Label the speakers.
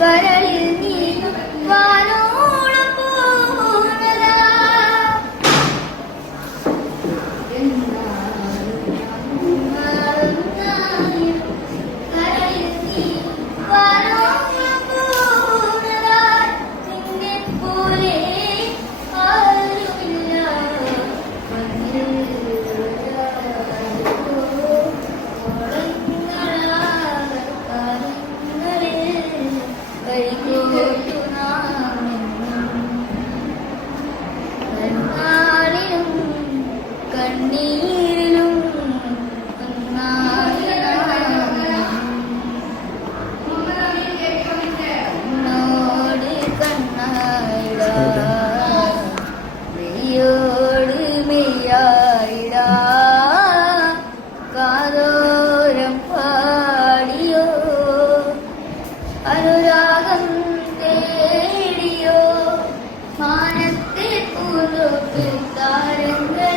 Speaker 1: കരളിൽ നീ വാനോ കൂടെ മെയ്യോട് പാടിയോ? അനുരാഗം തേടിയോ? മാനത്തെ പൂന്തോപ്പിൽ താരങ്ങൾ